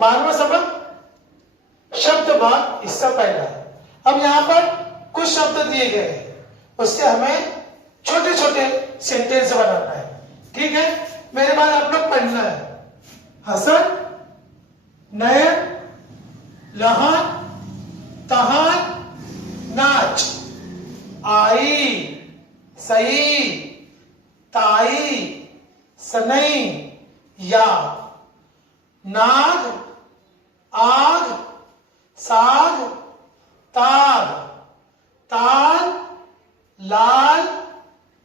12वां सबक शब्द भाग हिस्सा पहला। अब यहाँ पर कुछ शब्द दिए गए हैं, उससे हमें छोटे छोटे सेंटेंस बनाना है। ठीक है, मेरे बाद आप लोग पढ़ना है। हसन, नयन, लहान, तहान, नाच, आई, सही, ताई, सनई, या, नाग, आग, साग, ताग, ताल, लाल,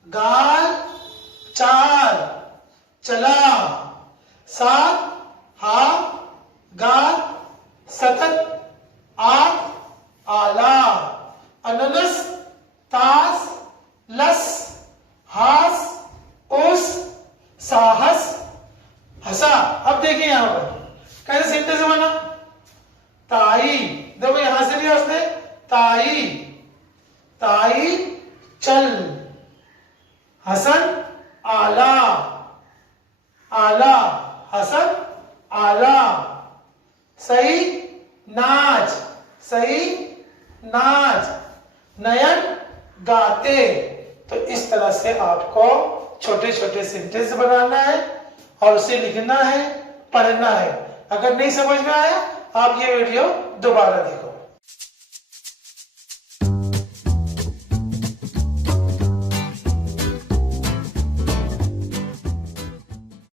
गाल, चाल, चला, सात, हा, गाल, सतत, आग, आला, अननस, तास, लस, हास, ओस, साहस, हंसा। अब देखिए यहां पर कैसे सेंटेंस बना। ताई, देखो यहां से लिया उसने, ताई, ताई चल। हसन, आला, आला, हसन, आला। सही, नाच, सही, नाच। नयन, गाते। तो इस तरह से आपको छोटे छोटे सेंटेंस बनाना है और उसे लिखना है, पढ़ना है। अगर नहीं समझ में आया आप ये वीडियो दोबारा देखो।